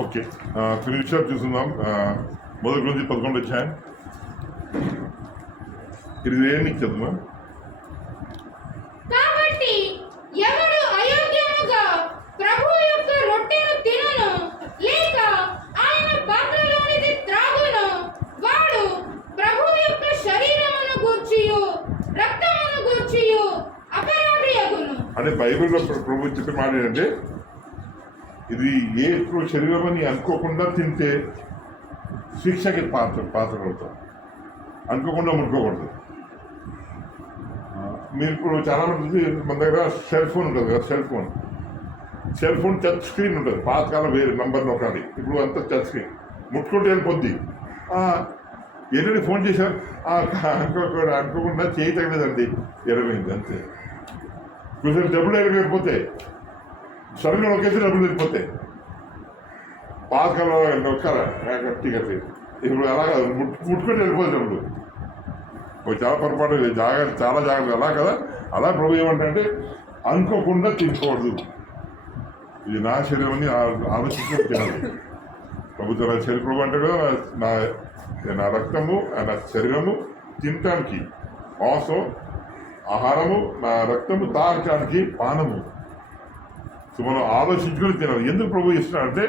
Okay, కొన్ని విషయాలు చూస్తున్నాం. మొదటి నుంచి 11 వచ్చాయి. ఇది ఏంటి చదువు? కాబట్టి ఎవడు అయోగ్యముగా ప్రభువు యొక్క రొట్టెను తినను లేక ఆయన పాత్రలోనిది త్రాగును వాడు ప్రభువు యొక్క శరీరమును గూర్చియు రక్తమును గూర్చియు అపరాధియగును. అంటే బైబిల్లో ప్రభు చెప్పిన మాట ఏంటంటే, ఇది ఏ శరీరం అని అనుకోకుండా తింటే శిక్షకి పాత్ర అవుతాం. అనుకోకుండా ముట్టుకోకూడదు. మీరు ఇప్పుడు చాలా మంది మన దగ్గర సెల్ ఫోన్ ఉంటుంది కదా, సెల్ ఫోన్ టచ్ స్క్రీన్ ఉంటుంది. పాతకాలం వేరే నంబర్ నొక్కాలి, ఇప్పుడు అంతా టచ్ స్క్రీన్. ముట్టుకుంటే వెళ్ళిపోద్ది. ఏంటంటే ఫోన్ చేశారు, అనుకోకుండా చేయి తగ్గలేదండి, ఎరమైంది అంతే. కొంచెం డబ్బులు వెళ్ళిపోతే సడన్గా ఒకేసి డబ్బులు వెళ్ళిపోతాయి. పాతకాలం నొక్కాలా గట్టిగా, ఇప్పుడు అలా కాదు, ముట్టుకుంటే వెళ్ళిపోతుంది డబ్బులు. చాలా పొరపాటు, జాగ్రత్త, చాలా జాగ్రత్త. అలా కదా, అలా ప్రభు ఏమంటే అనుకోకుండా తినకూడదు. ఇది నా శరీరం అని ఆలోచించుకుంటూ తినాలి. ప్రభుత్వ శరీరం ప్రభు అంటే కదా, నా రక్తము, నా శరీరము తినటానికి, మాంసం ఆహారము, నా రక్తము తాగటానికి పానము. సో మనం ఆలోచించుకొని తినాలి. ఎందుకు ప్రభు ఇస్తున్నాడంటే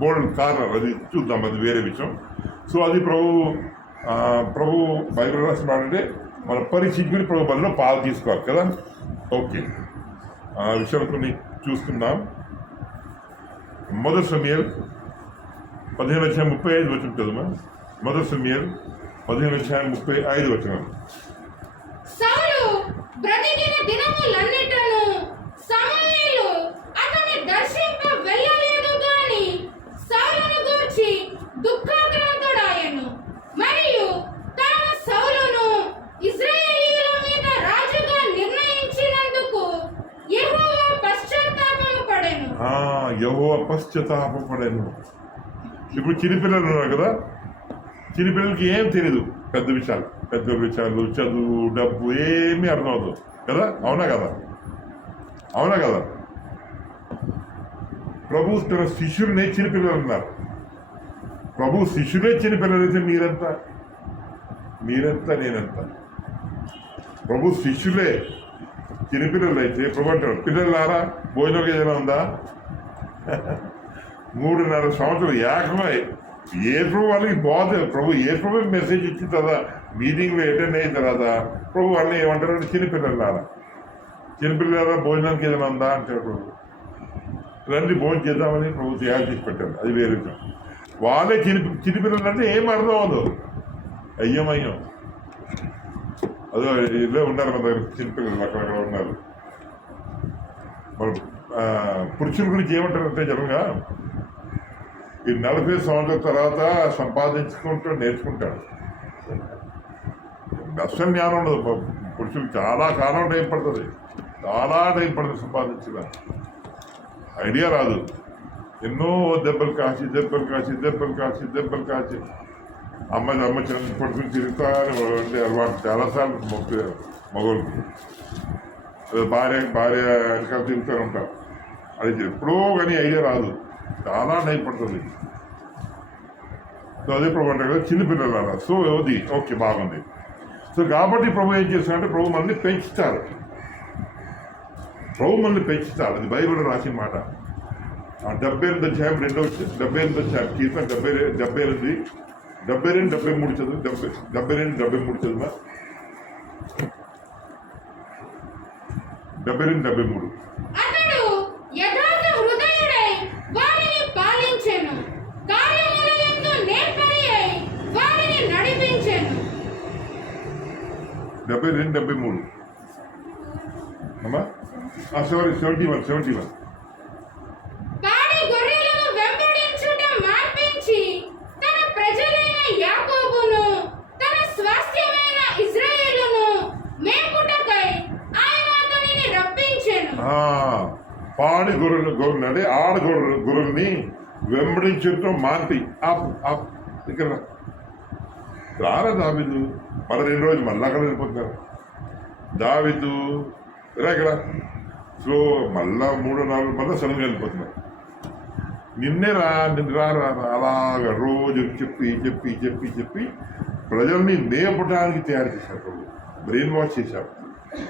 బోల్డ్ కారణాలు, అది చూద్దాం, అది వేరే విషయం. సో అది ప్రభు బైబిల్ రాసినాడంటే మనం పరీక్షించుకుని ప్రభు బలిలో పాలు తీసుకోవాలి కదా. ఓకే, ఆ విషయాలు కొన్ని చూస్తున్నాం. మొదటి సమూయేలు 15:35 వచనం చదువు. మొదటి సమూయేలు 15:35 వచనం. సౌలు బ్రతికిన దినములన్నిటను సమూయేలు అతన్ని దర్శింప వెళ్ళలేదు గాని సౌలును గూర్చి దుఃఖాక్రాంతుడాయెను. మరియు తాను సౌలును ఇశ్రాయేలీయుల మీద రాజుగా నిర్ణయించినందుకు యెహోవా పశ్చాత్తాపపడెను. ఇప్పుడు చిన్నపిల్లలు ఉన్నారు కదా, చిన్నపిల్లలకి ఏం తెలియదు, పెద్ద విషయాలు చదువు, డబ్బు ఏమీ అర్థం అవుతుంది కదా. అవునా కదా. ప్రభు తన శిష్యులనే చిన్నపిల్లలు ఉన్నారు. ప్రభు శిష్యులే చిన్నపిల్లలైతే మీరెంత నేనెంత. ప్రభు శిష్యులే చిన్నపిల్లలు అయితే ప్రభు అంటారు, పిల్లలారా భోజనం ఏదైనా ఉందా? 3.5 సంవత్సరాలు ఏకమై ఏ ప్రభు వాళ్ళకి బాధ. ప్రభు ఏ ప్రభు మెసేజ్ ఇచ్చిన తర్వాత మీటింగ్లో అటెండ్ అయిన తర్వాత ప్రభు వాళ్ళని ఏమంటారు, చిన్నపిల్లలారా భోజనానికి ఏదైనా ఉందా అంటారు. ప్రభు రండి భోజనం చేద్దామని ప్రభు తయారు చేసి పెట్టారు, అది వేరే విషయం. వాళ్ళే చిన్నపిల్లలు అంటే ఏం అర్థం అవ్వదు. అయ్యం అదో ఇల్లే ఉన్నారు మన దగ్గర చిన్నపిల్లలు, అక్కడక్కడ ఉన్నారు. మరి పురుషుల గురించి ఏమంటారంటే జనంగా ఈ 40 సంవత్సరాల తర్వాత సంపాదించుకుంటూ నేర్చుకుంటాడు. అసలు జ్ఞానం ఉండదు పురుషులకు. చాలా కాలం టైం పడుతుంది, సంపాదించడానికి. ఐడియా రాదు. ఎన్నో దెబ్బలు కాసి అమ్మ చిన్న పడుకుని తిరుగుతానే అలవాటు చాలాసార్లు మగవాళ్ళకి. భార్య వెనకాల తిరుగుతూ ఉంటారు. అది ఎప్పుడో కానీ ఐడియా రాదు, చాలా టైం పడుతుంది. సో అదే ప్రభు అంటే కదా చిన్నపిల్లలు అలా. సో అది ఓకే, బాగుంది. సో కాబట్టి ప్రభు ఏం చేస్తారంటే ప్రభు మనల్ని పెంచుతారు. అది బైబిల్లో రాసిన మాట. 78 అధ్యాయం 2 కీర్తన 72 73 చదువు. 72 చదువు. 73. అతడు యథార్థ హృదయుడై వారిని పాలించెను, కార్యములయందు నేర్పరియై వారిని నడిపించెను. 73 అమ్మా, సారీ 71. పాడి గొర్రెలను వెంబడించుట మాన్పించి తన ప్రజలైన యాకోబును తన స్వాస్థ్యమైన ఇశ్రాయేలును మేపుటకై ఆయన అతనిని రప్పించెను. పాడి గొర్రెలు అంటే ఆడ గొర్రెల్ని వెంబడించడం మాన్పి ఇక్కడ రారా దావీదు. మళ్ళీ 2 రోజులు మళ్ళీ అక్కడ వెళ్ళిపోతున్నారు. దావీదు ఇక్కడ స్లో మళ్ళా 3-4 మళ్ళీ సడన్గా వెళ్ళిపోతున్నారు. నిన్నే అలాగ రోజు చెప్పి ప్రజల్ని మేపడానికి తయారు చేశారు ప్రభు. బ్రెయిన్ వాష్ చేశారు.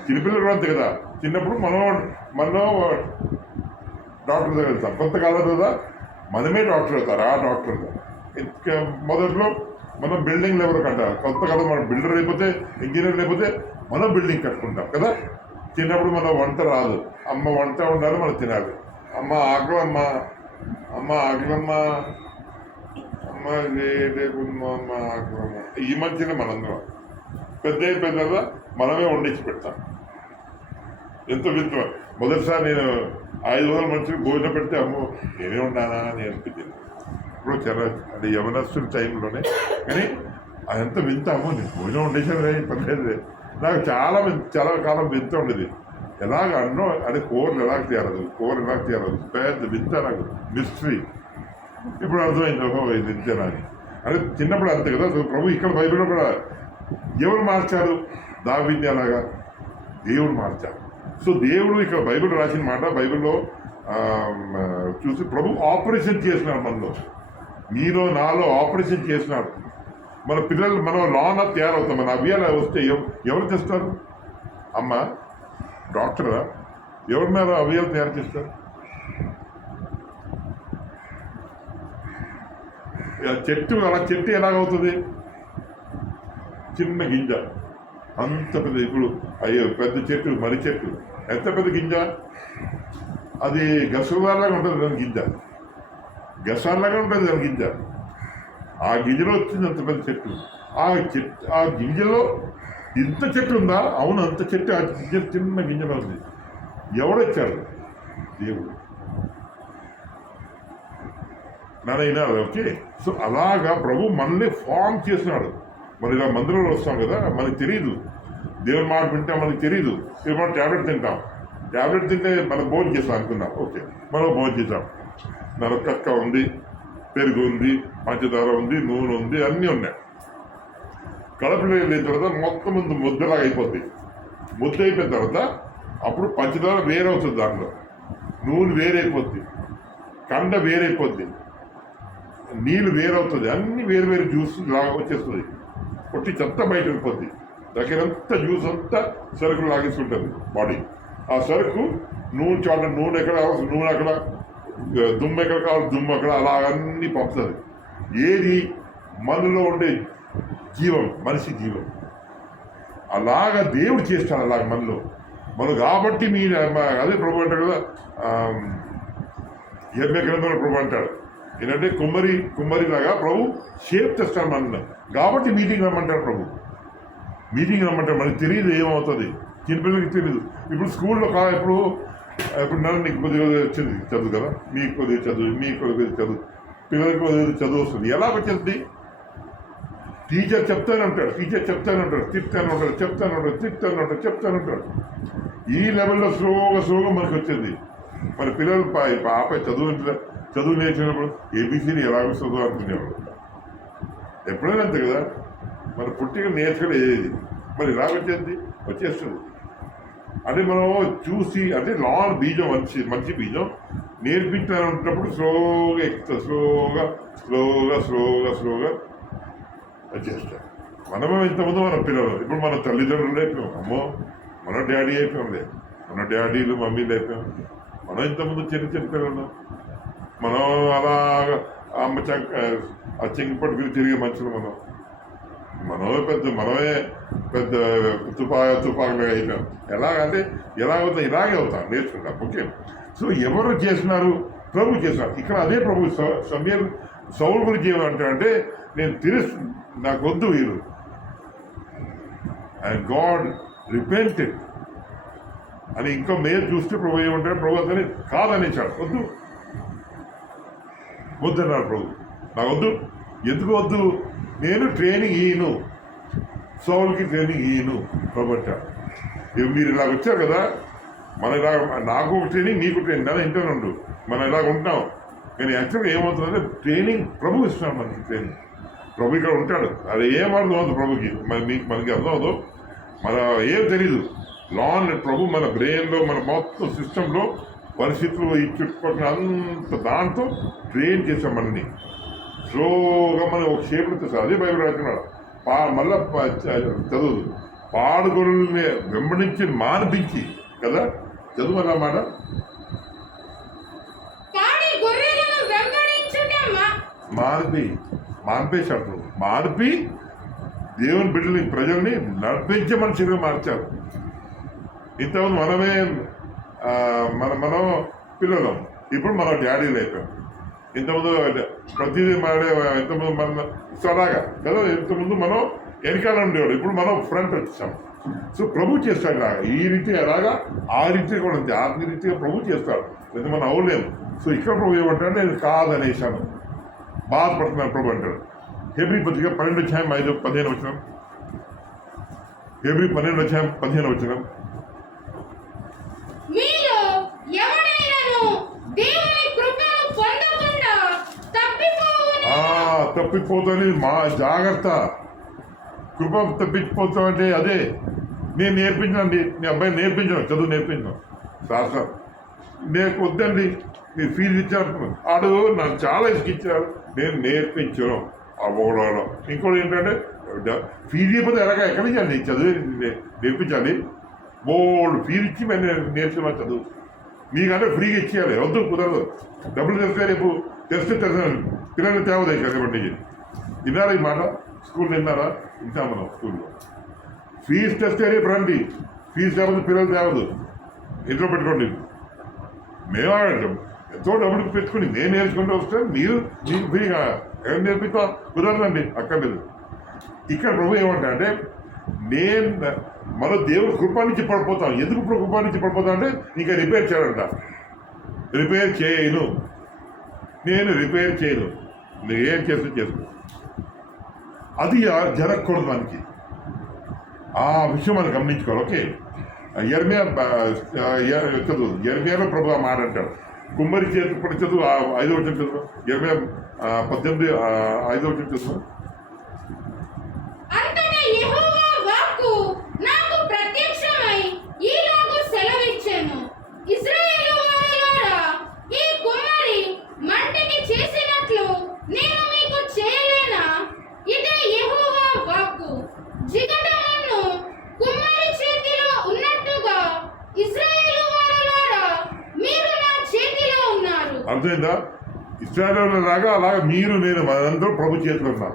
చిన్నపిల్లలు కూడా అంతే కదా. చిన్నప్పుడు మనం డాక్టర్ దగ్గర వెళ్తాం. కొంతకాలం కదా మనమే డాక్టర్ అవుతారు. ఆ డాక్టర్ మొదట్లో మనం బిల్డింగ్ లెవెల్ కట్టాలి. కొంతకాలం మనం బిల్డర్ అయిపోతే, ఇంజనీర్ అయిపోతే మనం బిల్డింగ్ కట్టుకుంటాం కదా. చిన్నప్పుడు మనం వంట రాదు. అమ్మ వంట ఉండాలి, మనం తినాలి. అమ్మ ఆకలమ్మ, అమ్మ ఆకలమ్మ, అమ్మ లేకుమ్మ ఆకలమ్మ. ఈ మధ్యన మనందరం పెద్ద మనమే వండించి పెడతాం. ఎంత వింత. మొదటిసారి నేను 500 మందికి భోజనం పెడితే అమ్మో నేనే ఉన్నానా అని అనిపించింది. ఇప్పుడు చాలా అంటే యవనస్తుల టైంలోనే. కానీ అదంత వింత. అమ్మో నేను భోజనం వండేసాను పర్లేదు. నాకు చాలా కాలం వింత ఉండేది. ఎలాగ అన్నో అది కూరలు ఎలా తీయాలదు పెద్ద వింత, నాకు మిస్టరీ. ఇప్పుడు అర్థమైంది, ఓహో ఇది వింతేనా అని. అంటే చిన్నప్పుడు అంతే కదా. ప్రభు ఇక్కడ బైబిల్లో కూడా ఎవరు మార్చారు? దావీదుని అలాగా దేవుడు మార్చారు. సో దేవుడు ఇక్కడ బైబిల్ రాసిన మాట బైబిల్లో చూసి ప్రభు ఆపరేషన్ చేసినాడు. మనలో, మీలో, నాలో ఆపరేషన్ చేసినాడు. మన పిల్లలు మనం లానా తయారవుతాం. మన అవ్యాలు వస్తే ఎవరు తెస్తారు? అమ్మ డాక్టరా? ఎవరున్నారో అవ్యాలు తయారు చేస్తారు? చెట్టు ఎలాగవుతుంది? చిన్న గింజ అంత పెద్ద. ఇప్పుడు పెద్ద చెట్టు, మర్రి చెట్టు ఎంత పెద్ద గింజ. అది గసలాగా ఉంటుంది దాని గింజ, గసాలాగా ఉంటుంది దాని గింజ. ఆ గింజలో వచ్చింది అంత పెద్ద చెట్టు. ఆ గింజలో ఇంత చెట్టు ఉందా? అవును, అంత చెట్టు ఆ గింజ చిన్న గింజలో ఉంది. ఎవడొచ్చారు? దేవుడు. నానైనా ఓకే. సో అలాగా ప్రభు మనల్ని ఫామ్ చేసినాడు. మరి ఇలా మందిరంలో వస్తాం కదా, మనకి తెలియదు. దేవుని మాట వింటాం, మనకి తెలియదు. ఇప్పుడు మనం ట్యాబ్లెట్ తింటాం. ట్యాబ్లెట్ తింటే మనం భోజనం చేస్తాం అనుకున్నాం. ఓకే, మనం భోజనం చేసాం. నరకక్క ఉంది, పెరుగు ఉంది, పంచదార ఉంది, నూనె ఉంది, అన్నీ ఉన్నాయి. కడుపులో వెళ్ళిన తర్వాత మొత్తం ముందు ముద్దలాగా అయిపోద్ది. ముద్ద అయిపోయిన తర్వాత అప్పుడు పంచదార వేరవుతుంది, దాంట్లో నూనె వేరైపోద్ది, కండ వేరైపోద్ది, నీళ్ళు వేరవుతుంది, అన్ని వేరు జ్యూస్ లాగా వచ్చేస్తుంది. కొట్టి చెత్త బయట వెళ్ళిపోద్ది. దగ్గరంతా జ్యూస్ అంతా సరుకులు లాగేసుకుంటుంది బాడీ. ఆ సరుకు నూనె ఎక్కడ కావాల్సి నూనె అక్కడ, దుమ్ము ఎక్కడ కావాలి దుమ్ము అక్కడ, అలా అన్నీ పంపుతుంది. ఏది మనలో ఉండే జీవం, మనిషి జీవం. అలాగా దేవుడు చేస్తాడు. అలాగ మనం కాబట్టి మీరు అదే ప్రభు అంటాడు కదా, యెర్మయా గ్రంథంలో ప్రభు అంటాడు ఏంటంటే కుమ్మరిలాగా ప్రభు షేప్ తెస్తాడు మనల్ని. కాబట్టి మీటింగ్ రమ్మంటాడు ప్రభు. మీటింగ్ రమ్మంటాడు. మనకి తెలియదు ఏమవుతుంది, చిన్నపిల్లలకి తెలియదు. ఇప్పుడు స్కూల్లో ఇప్పుడు నీకు కొద్దిగా వచ్చింది చదువు కదా, మీకు కొద్దిగా చదువు, మీకు కొద్దిగా చదువు, పిల్లలకి కొద్దిగా చదువు వస్తుంది. ఎలా వచ్చేది? టీచర్ చెప్తానే ఉంటాడు, చెప్తానే ఉంటాడు. ఈ లెవెల్లో స్లోగా మనకు వచ్చింది. మరి పిల్లలు పాప చదువు నేర్చినప్పుడు ఏబీసీని ఎలాగో చదువు అనుకునేవాడు. ఎప్పుడైనా అంతే కదా, మన పుట్టిక నేర్చుకుని ఏది మరి ఇలా వచ్చేస్తుంది. అంటే మనం చూసి, అంటే లాన్ బీజం మంచి బీజం నేర్పించాలన్నప్పుడు స్లోగా ఎక్కుతుంది, స్లోగా వచ్చేస్తాం. మనమే ఇంతకుముందు మన పిల్లలు, ఇప్పుడు మన తల్లిదండ్రులు అయిపోయాం. అమ్మో మన డాడీ అయిపోయాంలే, మన డాడీలు మమ్మీలు అయిపోయాం. మనం ఇంతకుముందు చిన్న పిల్లలు. మనం అలాగా అమ్మ చెంగి పట్టుకుని తిరిగే మనుషులు. మనమే పెద్ద తుపాకులుగా అయిపోయాం. ఎలాగంటే ఎలాగవుతాం, ఇలాగే అవుతాం, నేర్చుకుంటాం. ఓకే. సో ఎవరు చేసినారు? ప్రభు చేసినారు. ఇక్కడ అదే ప్రభు సౌలు గురించి ఏమంటాడంటే, నేను నాకు వద్దు వీరు, అండ్ గాడ్ రిపెంటెడ్ అని ఇంకా మేలు చూస్తే ప్రభు ఏమంటాడు? ప్రభు అతని కాదనేసాడు. వద్దన్నాడు ప్రభు. నాకు వద్దు. ఎందుకు వద్దు? నేను ట్రైనింగ్ ఇయ్యను, సౌలుకి ట్రైనింగ్ ఇయ్యను ప్రభు అంటాడు. మీరు ఇలాగ వచ్చారు కదా, మన ఇలా నాకు ఒక ట్రైనింగ్, నీకు ట్రైనింగ్, నన్ను ఇంటనే ఉండు, మనం ఇలాగ ఉంటాం. కానీ యాక్చువల్గా ఏమవుతుందంటే ట్రైనింగ్ ప్రభు ఇస్తున్నాడు మనకి. ట్రైనింగ్ ప్రభు ఇక్కడ ఉంటాడు. అది ఏం అర్థం అవుతుంది ప్రభుకి, మనకి అర్థం అవుతుంది. మన ఏం తెలీదు. లాన్ ప్రభు మన బ్రెయిన్లో, మన మొత్తం సిస్టంలో పరిస్థితులు ఈ చుట్టుపక్కల అంత దాంతో ట్రైన్ చేసాం మనని స్లోగా మనం ఒక షేప్లో తెస్తాం. అదే బైబిల్ రాస్తున్నాడు. మళ్ళా చదువు పాడుగొరుల్ని వెంబడించి మానిపించి కదా, చదువు అన్నమాట. మానిపేశాడు. మానిపి దేవుని బిడ్డని ప్రజల్ని నడిపించే మనిషిగా మార్చారు. ఇంతకుముందు మనమే మనం పిల్లలం, ఇప్పుడు మనం డాడీలు అయిపోయాం. ఇంతకుముందు ప్రతిదీ ఇంతకుముందు మన సలాగా కదా, ఇంతకుముందు మనం వెనకాల ఉండేవాడు, ఇప్పుడు మనం ఫ్రంట్ వచ్చాం. సో ప్రభు చేస్తాడు. ఈ రీతి ఎలాగా ఆ రీతి కూడా ఉంది. ఆ రీతిగా ప్రభు చేస్తాడు, లేదా మనం అవ్వలేము. సో ఇక్కడ ప్రభు ఏమంటాడు, నేను కాదనేసాను, బాధపడుతున్నాను ప్రభు అంటాడు. హెబ్రీ పత్రిక 12:5-15 హెబ్రీ 12:15 తప్పిపోతుంది. మా జాగ్రత్త, కృప తప్పించిపోతామంటే అదే. నేను నేర్పించండి, మీ అబ్బాయి నేర్పించాను, చదువు నేర్పించాను సార్ నేను వద్దండి, మీరు ఫీజు ఇచ్చారు, ఆడు నాకు చాలా ఇచ్చారు, నేను నేర్పించను అవ్వడం. ఇంకోటి ఏంటంటే ఫీజు ఇవ్వకపోతే ఎలాగా ఎక్కడి నుంచి అండి చదువు నేర్పించాలి. బోల్డ్ ఫీజు ఇచ్చి మేము నేర్చుకున్నాం చదువు. మీకంటే ఫ్రీగా ఇచ్చేయాలి, వద్దు కుదరదు. డబ్బులు తెస్తే రేపు తెస్తే పిల్లల్ని తేవదు రేపటి. విన్నారా ఈ మాట? స్కూల్ విన్నారా? ఇంకా మనం స్కూల్లో ఫీజు తెస్తే రేపు రండి, ఫీజు తేవద్దు, పిల్లలు తేవద్దు, ఇంట్లో పెట్టుకోండి. మేము ఎంతో డబ్బులు పెట్టుకుని నేను నేర్చుకుంటూ వస్తే మీకు ఫ్రీగా ఎక్కడ నేర్పిస్తా? కుదరదండి, అక్కర్లేదు. ఇక్కడ ప్రభు ఏమంటే మన దేవుడు కృపా నుంచి పడిపోతాం. ఎందుకు కృపా నుంచి పడిపోతాం అంటే ఇంకా రిపేర్ చేయాలంట. రిపేర్ చేయను, నేను రిపేర్ చేయను, నేను ఏం చేస్తూ చేసుకో. అది జరగకూడదు మనకి. ఆ విషయం మనం గమనించుకోవాలి. ఓకే, యెర్మీయాలో ప్రభు ఆ మాట అంటాడు. కుమ్మరి చేతి పడి చదువు 5వ వచనం చదువు. యెర్మీయా 18:5 చదువు. అర్థమైందా? ఇస్రాయేల్ లాగా అలాగా మీరు నేను మనందరూ ప్రభు చేతిలో ఉన్నాం.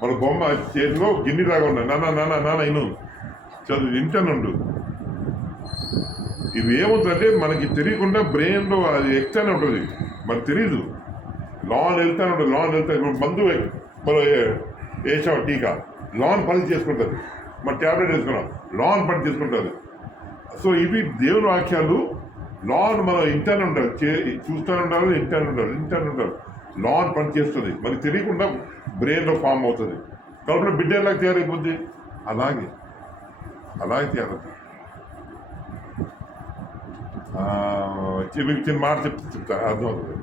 మన బొమ్మ చేతిలో గిన్నె లాగా ఉన్నాయి. నాన్న ఇను చదువు వింటానుండు. ఇది ఏమవుతుందంటే మనకి తెలియకుండా బ్రెయిన్లో అది ఎక్కుతానే ఉంటుంది, మనకు తెలీదు. లాన్ వెళ్తానే ఉంటుంది. ఇప్పుడు మందు మనం వేసాం టీకా, లాన్ పని చేసుకుంటుంది. మన ట్యాబ్లెట్ వేసుకున్నాం, లాన్ పని చేసుకుంటుంది. సో ఇవి దేవుని వాక్యాలు. లాన్ మనం ఇంటానే ఉండాలి, చూస్తూనే ఉండాలి, ఇంటానే ఉండాలి. లాన్ పని చేస్తుంది, మనకి తెలియకుండా బ్రెయిన్లో ఫామ్ అవుతుంది. కాబట్టి బిడ్డ ఎలా తయారైపోద్ది, అలాగే తయారవుతుంది. మీకు చిన్న మాట చెప్తా అర్థమవుతుంది.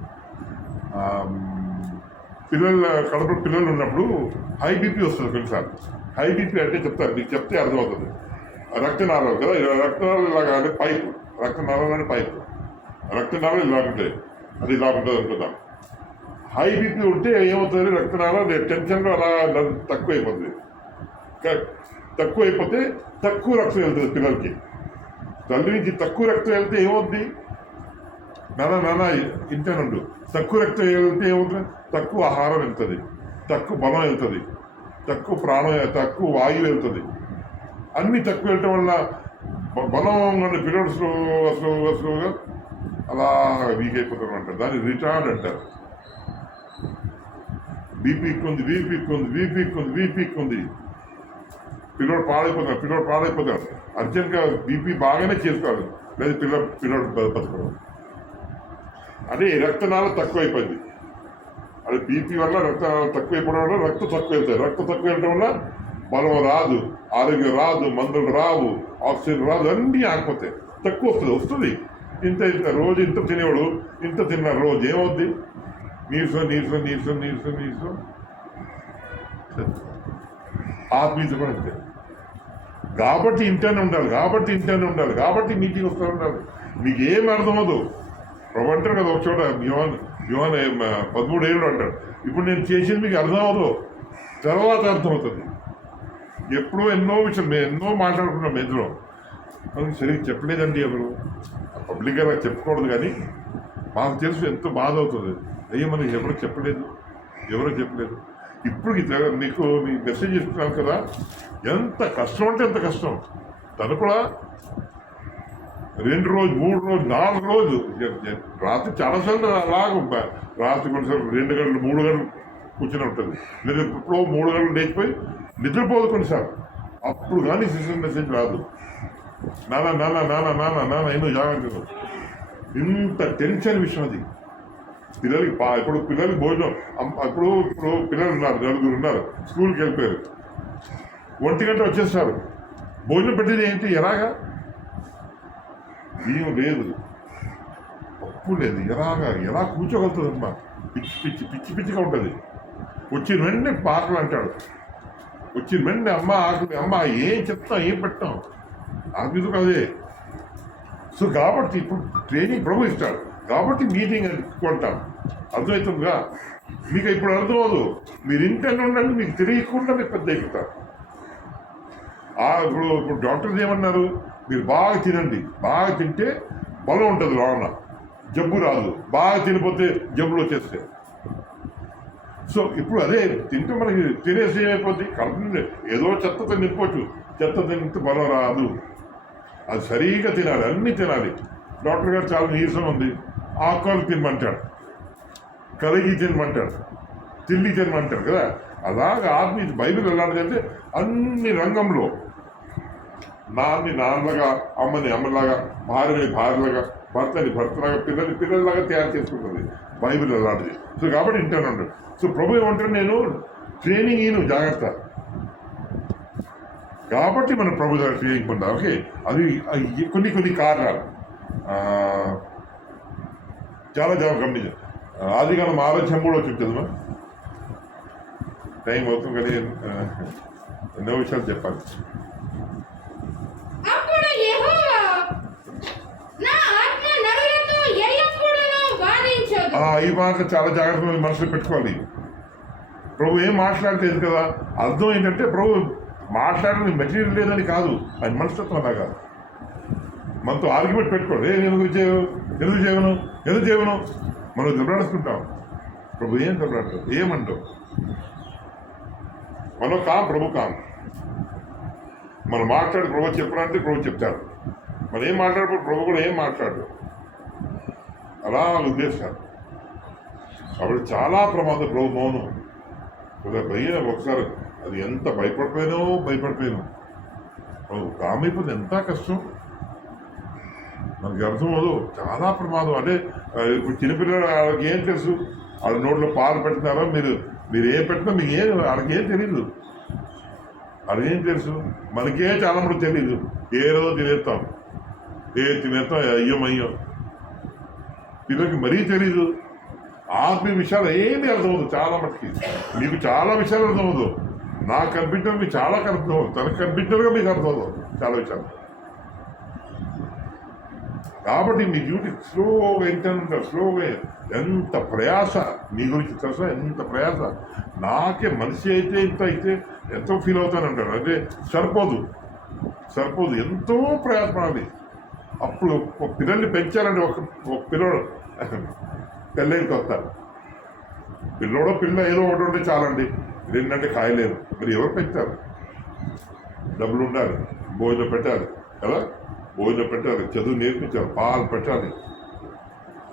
కడుపులో పిల్లలు ఉన్నప్పుడు హై బీపీ వస్తుంది కొన్నిసార్లు. హై బీపీ అంటే చెప్తారు, మీకు చెప్తే అర్థమవుతుంది. రక్తనాళాలు కదా, రక్తనాళాలు ఇలాగా అంటే పైపు, రక్తనాళాలు అంటే పైపు, రక్తనాళాలు ఇలా ఉంటాయి, అది ఇలా ఉంటుంది అనుకుందాం. హై బీపీ ఉంటే ఏమవుతుంది, రక్తనాళాలు టెన్షన్లో అలా తక్కువైపోతుంది. తక్కువైపోతే తక్కువ రక్తం వెళ్తుంది పిల్లలకి. తల్లి నుంచి తక్కువ రక్తం వెళ్తే ఏమవుద్ది, నాన్న ఇంటేనుండు. తక్కువ రక్తం వెళ్తే ఏమవుతుంది, తక్కువ ఆహారం వెళ్తుంది, తక్కువ బలం వెళ్తుంది, తక్కువ ప్రాణం, తక్కువ వాయువు వెళ్తుంది. అన్నీ తక్కువ వెళ్ళటం వల్ల బలం పిల్లలు స్లోగా అలా వీక్ అయిపోతారు అంటారు. దాన్ని రిటార్డ్ అంటారు. బీపీ ఎక్కుంది, పిల్లడు పాడైపోతాడు. అర్జెంట్గా బీపీ బాగానే చేసుకోవాలి, లేదా పిల్లడు బతకడం. అంటే రక్తనాళ తక్కువైపోయింది. అది బీపీ వల్ల రక్తనాళ తక్కువైపోవడం వల్ల రక్తం తక్కువ వెళ్తాయి. రక్తం తక్కువ వెళ్ళడం వల్ల బలం రాదు, ఆరోగ్యం రాదు, మందులు రావు, ఆక్సిజన్ రాదు, అన్నీ ఆగిపోతాయి. తక్కువ వస్తుంది. ఇంత రోజు ఇంత తినేవాడు ఇంత తిన్నారు, రోజు ఏమవుద్ది, నీరసం. ఆత్మీయత కూడా అంతే. కాబట్టి ఇంటనే ఉండాలి, కాబట్టి మీటింగ్ వస్తూ ఉండాలి. మీకు ఏం అర్థమవుదు, ప్రభు అంటారు కదా ఒక చోట యోహాన్ 13 అంటాడు. ఇప్పుడు నేను చేసింది మీకు అర్థం అవ్వదు, తర్వాత అర్థమవుతుంది. ఎప్పుడో ఎన్నో విషయం మేము ఎన్నో మాట్లాడుకున్నాం ఇందులో, మనకి సరిగ్గా చెప్పలేదండి ఎవరు, పబ్లిక్గా చెప్పుకోవడదు. కానీ మాకు తెలుసు ఎంతో బాధ అవుతుంది. అయ్యో మనకి ఎవరు చెప్పలేదు. ఇప్పుడు మీకు మెసేజ్ ఇస్తున్నాను కదా, ఎంత కష్టం అంటే ఎంత కష్టం. తను కూడా 2 రోజు 3 రోజు 4 రోజు రాత్రి చాలాసార్లు అలాగ రాత్రి కొన్నిసార్లు 2 గంటలు 3 గంటలు కూర్చొని ఉంటుంది. లేదా ఇప్పుడు 3 గంటలు లేచిపోయి నిద్రపోదు కొన్నిసార్లు. అప్పుడు కానీ సిస్టర్ మెసేజ్ రాదు. నాన్న ఎందుకు జాగ్రత్త. ఇంత టెన్షన్ విషయం అది. పిల్లలకి ఇప్పుడు పిల్లలకి భోజనం ఇప్పుడు పిల్లలు ఉన్నారు, 4 ఉన్నారు, స్కూల్కి వెళ్ళిపోయారు, 1 గంట వచ్చేస్తారు. భోజనం పెట్టేది ఏంటి, ఎలాగా బియ్యం లేదు, పప్పు లేదు, ఎలా కూర్చోగలుగుతుందమ్మా. పిచ్చిగా ఉంటుంది. వచ్చిన వెంటనే పాటలు అంటాడు, వచ్చిన వెంటనే అమ్మ ఆకలి, అమ్మ ఏం చెప్తాం, ఏం పెట్టాం, ఆకలితో అదే. సో కాబట్టి ఇప్పుడు ట్రైనింగ్ ప్రభు ఇస్తాడు కాబట్టి మీటింగ్ కొంటాం. అర్థమవుతుందిగా మీకు. ఇప్పుడు అర్థమవుదు, మీరు ఇంటనే ఉండండి, మీకు తెలియకుండా మీరు పెద్ద ఎక్కుతారు. ఇప్పుడు డాక్టర్స్ ఏమన్నారు, మీరు బాగా తినండి, బాగా తింటే బలం ఉంటుంది, లోన జబ్బు రాదు. బాగా తినిపోతే జబ్బులు వచ్చేస్తాయి. సో ఇప్పుడు అదే తింటే మనకి తినేసి ఏమైపోద్ది, కడుపు ఏదో చెత్తతో నింపవచ్చు, చెత్త తింటే బలం రాదు. అది సరిగా తినాలి, అన్నీ తినాలి. డాక్టర్ గారు చాలా నీరసం ఉంది, ఆకుకూరలు తినమంటాడు, కలిగి తినమంటాడు, తిండి తినమంటాడు కదా. అలాగా ఆత్మీయ బైబిల్ ఎలాంటిదంటే అన్ని రంగంలో నాన్నని నాన్నలాగా, అమ్మని అమ్మలాగా, భార్యని భార్యలాగా, భర్తని భర్తలాగా, పిల్లల్లాగా తయారు చేసుకుంటుంది బైబిల్ అలాంటిది. సో కాబట్టి ఇంటర్నే ఉంటాడు. సో ప్రభు ఏమంటాడు, నేను ట్రైనింగ్ ఈయన జాగ్రత్త కాబట్టి మనం ప్రభు దగ్గర ట్రైనింగ్ పొందాలి. ఓకే, అది కొన్ని కారణాలు చాలా గమనించాం. ఆదికాండం 6:3 వచ్చింది. టైం అవుతుంది కానీ ఎన్నో విషయాలు చెప్పాలి. ఈ మాట చాలా జాగ్రత్తగా మనసులో పెట్టుకోవాలి. ప్రభు ఏం మాట్లాడలేదు కదా, అర్థం ఏంటంటే ప్రభు మాట్లాడని మెటీరియల్ లేదని కాదు, ఆయన మనస్తత్వం అలా కాదు. మనతో ఆర్గ్యుమెంట్ పెట్టుకోడు, ఎందుకు చేయను మనం దెబ్బలాడుకుంటాం. ప్రభు ఏం దెబ్బలాడతావు, ఏమంటావు, మనం ప్రభు కాం. మనం మాట్లాడి ప్రభు చెప్పడానికి ప్రభు చెప్తాడు. మనం ఏం మాట్లాడప్పుడు ప్రభు కూడా ఏం మాట్లాడు, అలా ఉద్దేశాలు. కాబట్టి చాలా ప్రమాదం ప్రభు మౌనం. భయ్య ఒకసారి అది ఎంత భయపడిపోయాను ప్రభు కామైపోతే ఎంత కష్టం మనకి అర్థం అవ్వదు. చాలా ప్రమాదం. అంటే ఇప్పుడు చిన్నపిల్లలు వాళ్ళకి ఏం తెలుసు, వాళ్ళ నోట్లో పాలు పెడుతున్నారో మీరు ఏం పెట్టినా మీకు వాళ్ళకి ఏం తెలీదు. అదేం తెలుసు, మనకే చాలా మంది తెలీదు. ఏ రోజు తినేస్తాం అయ్యో పిల్లలకి మరీ తెలీదు. ఆత్మీయ విషయాలు ఏమీ అర్థమవుతుంది చాలా మటుకి. మీకు చాలా విషయాలు అర్థమవుతుంది, నాకు కనిపించిన మీకు చాలా అర్థమవుతుంది, తనకు కనిపించినగా మీకు అర్థమవుతుంది చాలా విషయాలు. కాబట్టి మీ డ్యూటీ స్లోగా ఏంటంటారు, స్లోగా ఎంత ప్రయాస మీ గురించి తెలుసా, ఎంత ప్రయాస. నాకే మనిషి అయితే ఇంత అయితే ఎంతో ఫీల్ అవుతానంటారు. అంటే సరిపోదు ఎంతో ప్రయాసపడాలి. అప్పుడు పిల్లల్ని పెంచాలంటే ఒక పిల్లడు పెళ్ళైకి వస్తారు. పిల్ల ఏదో ఒకటి ఉంటే చాలండి, రెండంటే కాయలేరు. మరి ఎవరు పెంచారు, డబ్బులు ఉండాలి, భోజనం పెట్టాలి కదా, భోజనం పెట్టాలి, చదువు నేర్పించాలి, పాలు పెట్టాలి.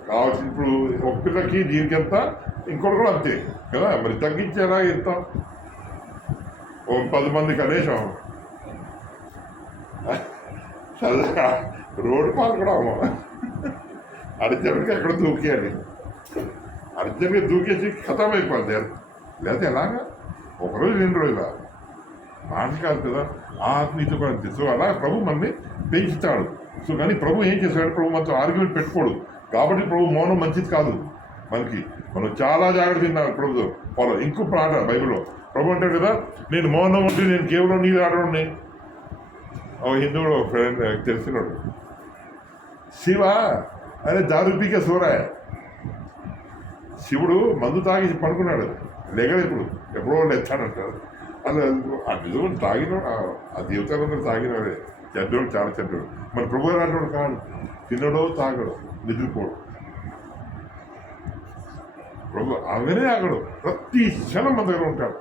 కావాల్సి ఇప్పుడు ఒక పిల్లకి దీనికి ఎంత, ఇంకోటి కూడా అంతే కదా. మరి తగ్గించేలా ఇస్తాం, ఓ 10 మందికి అనేసాం. చల్లగా రోడ్డు పాలు కూడా అర్జెంట్గా ఎక్కడ దూకేయాలి, అర్జెంట్గా దూకేసి ఖతం అయిపోద్ది. లేదా ఎలాగా 1 రోజు 2 రోజుల మాట కాదు కదా, ఆత్మీయత కూడా అంతే. సో అలా ప్రభు మనల్ని పెంచుతాడు. సో కానీ ప్రభు ఏం చేశాడు, ప్రభు మనతో ఆర్గ్యుమెంట్ పెట్టుకోడు. కాబట్టి ప్రభు మౌనం మంచిది కాదు మనకి. మనం చాలా జాగ్రత్త తిన్నాం ప్రభుతో ఫాలో. ఇంకో పాట బైబిల్లో ప్రభు అంటాడు కదా, నేను మౌనం ఉంటే నేను కేవలం నీళ్ళు ఆడవాడిని. హిందువుడు ఫ్రెండ్ తెలిసినాడు, శివ అరే దారు పీకే సోరాయ శివుడు మందు తాగి పడుకున్నాడు, లెగడు ఇప్పుడు ఎప్పుడో లేచాడంటారు. అలా ఆ నిజం తాగిన ఆ దేవతలందరూ తాగినాడే, చెడ్డోడు చాలా చెడ్డోడు. మన ప్రభు లాంటి కాదు, తినడో తాగడు నిద్రపోడు. ప్రభు అవనే ఆగడు, ప్రతి క్షణం మన దగ్గర ఉంటాడు.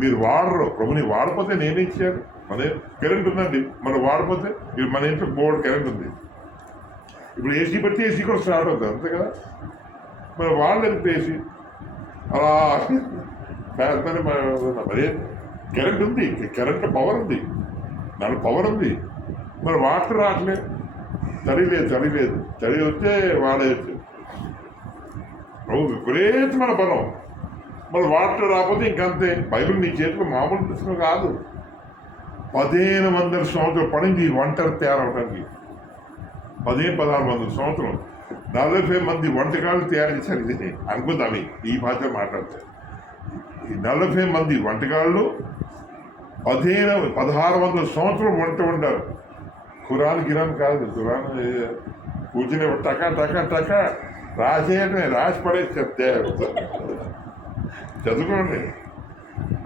మీరు వాడరు, ప్రభుని వాడపోతే నేనే ఇచ్చాను. మన కరెంట్ ఉందండి, మనం వాడపోతే మన ఇంట్లో బోర్డు కరెంట్ ఉంది. ఇప్పుడు ఏసీ పెడితే ఏసీ కూడా స్టార్ట్ అవుతుంది, అంతే కదా. మనం వాడలేదు ఏసీ, అలా పెద్దని మరి కరెంట్ ఉంది, కరెంట్ పవర్ ఉంది, దాని పవర్ ఉంది. మరి వాటర్ రావట్లేదు, చలి లేదు చలి వస్తే వాడేయచ్చు. విపరీతమైన బలం. మరి వాటర్ రాకపోతే ఇంకంతే. బైబిల్ నీ చేతిలో మామూలు పుస్తకం కాదు. 1500 సంవత్సరాలు పడింది ఈ ఒంటరి తయారవడానికి. 1600 సంవత్సరం 40 మంది వంటకాలు తయారు చేశారు. ఇది అనుకుందాం ఈ భాష మాట్లాడితే. ఈ 40 మంది వంటకాళ్ళు 1600 సంవత్సరం వంట ఉంటారు. ఖురాన్ గిరాన్ కాదు, ఖురాన్ కూర్చునే టకా టకా టకా రాసి పడేసి చెప్తే చదువుకోండి.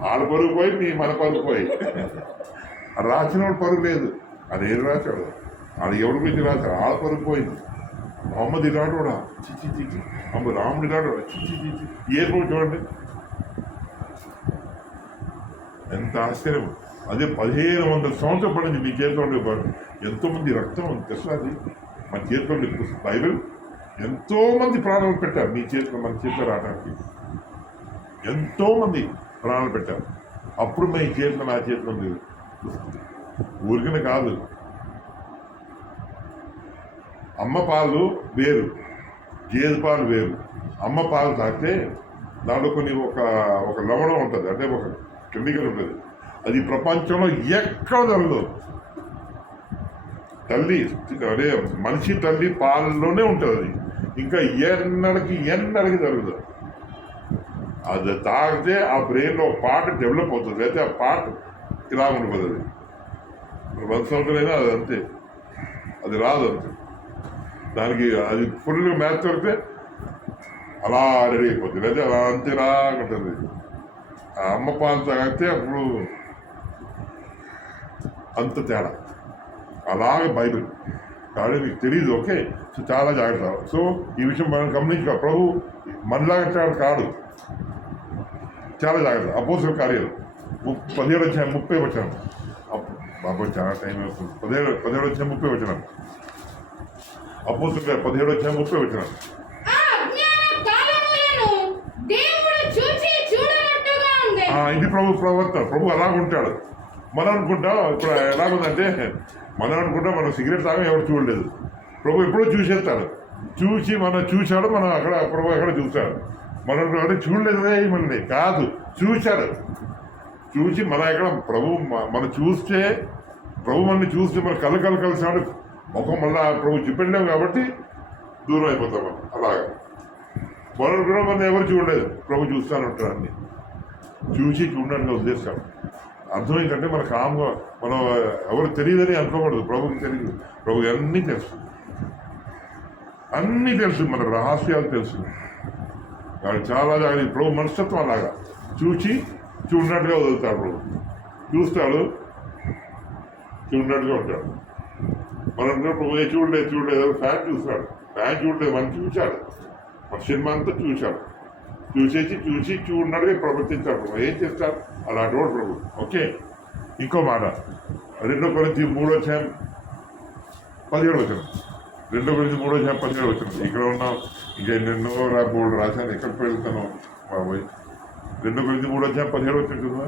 వాళ్ళ పరుగు పోయి మీ మన పరుగు పోయి. రాసిన వాడు పరుగు లేదు, అది ఏది రాశాడు, అది ఎవరి గురించి రాశాడు, వాళ్ళ పరుగు పోయింది. మొహమ్మద్ ఇలాంటి కూడా చిచ్చి అమ్మ రాముడు ఇలాంటి కూడా చిచ్చి ఏ రోజు చూడండి ఎంత ఆశ్చర్యం. అదే 1500 సంవత్సరం పడింది మీ చేతిలో ఉండే. ఎంతోమంది రక్తం తెలుసు అది మన చేతిలో ఉండే బైబిల్. ఎంతోమంది ప్రాణాలు పెట్టారు మీ చేతిలో, మన చేతిలో రావడానికి ఎంతోమంది ప్రాణాలు పెట్టారు. అప్పుడు మీ చేతిలో నా చేతిలో ఉంది. ఊరికనే కాదు, అమ్మ పాలు వేరు, గేదె పాలు వేరు. అమ్మ పాలు తాగితే దాంట్లో కొన్ని ఒక లవణం ఉంటుంది, అంటే ఒక కెమికల్ ఉంటుంది. అది ప్రపంచంలో ఎక్కడ జరగదు. తల్లి అదే మనిషి తల్లి పాలలోనే ఉంటుంది అది. ఇంకా ఎన్నడికి జరగదు. అది తాగితే ఆ బ్రెయిన్లో ఒక పార్ట్ డెవలప్ అవుతుంది, అయితే ఆ పార్ట్ ఇలా ఉండిపోతుంది. 100 సంవత్సరాలైనా అది అంతే, అది రాదు అంతే. దానికి అది ఫుల్ మ్యాచ్ దొరికితే అలా రెడీ అయిపోతుంది, అయితే అలా అంతేలా ఉంటుంది. ఆ అమ్మ పాలు తాగితే అప్పుడు అంత తేడా. అలాగే బైబిల్ కాబట్టి మీకు తెలియదు. ఓకే, సో చాలా జాగ్రత్త. సో ఈ విషయం మనం గమనించుకో. ప్రభు మనలాగా కాడు, చాలా జాగ్రత్త. అపోస్తలుల కార్యాలు 17:30 బాబు చాలా టైం అవుతుంది. 17:30 అపోస్తలుల 17:30. ఇది ప్రభు ప్రవర్తన. ప్రభు అలాగుంటాడు. మనం అనుకుంటాం ఇప్పుడు ఎలాగుందంటే, మనం సిగరెట్ తాగం ఎవరు చూడలేదు. ప్రభు ఎప్పుడో చూసేస్తాడు. చూసి మనం చూశాడు, మనం అక్కడ ప్రభు ఎక్కడ చూశాడు. మనం అంటే చూడలేదు మనల్ని కాదు, చూశాడు. చూసి మన ఎక్కడ ప్రభు మనం చూస్తే, ప్రభు మనల్ని చూస్తే మన కళ్ళు కలిసాడు. ముఖం మళ్ళా ప్రభు చూపెట్టలేము కాబట్టి దూరం అయిపోతాం మనం. అలాగా మనం కూడా మనం ఎవరు చూడలేదు, ప్రభు చూస్తాను ఉంటాడు. అన్ని చూసి చూడడానికి ఉద్దేశిస్తాడు. అర్థం ఏంటంటే మన కామ్గా మనం ఎవరు తెలియదని అనుకోకూడదు. ప్రభుకి తెలియదు, ప్రభు అన్నీ తెలుసు, అన్నీ తెలుసు, మన రహస్యాలు తెలుసు. కాబట్టి చాలా జాగ్రత్త. ప్రభు మనస్తత్వం అలాగా చూడనట్టుగా వదులుతాడు. ప్రభు చూస్తాడు, చూడనట్టుగా ఉంటాడు. మనం ప్రభు చూడలేదు ఫ్యాన్ చూస్తాడు, ఫ్యాన్ చూడలేదు, మనం చూశాడు. మన సినిమా అంతా చూశాడు. చూసి చూడనట్టుగా ప్రవర్తించాడు. ఏం చేస్తాడు అలాంటి వాడు ప్రభు. ఓకే, ఇంకో మాట 2 కొరింథీ 3:17. 2 కొరింథీ 3:17. ఇక్కడ ఉన్నాం, ఇంకా ఎన్నెన్నో బోర్డు రాశాను, ఎక్కడికి వెళ్తాను బాబోయ్. 2 కొరింథీ 3:17 కదా.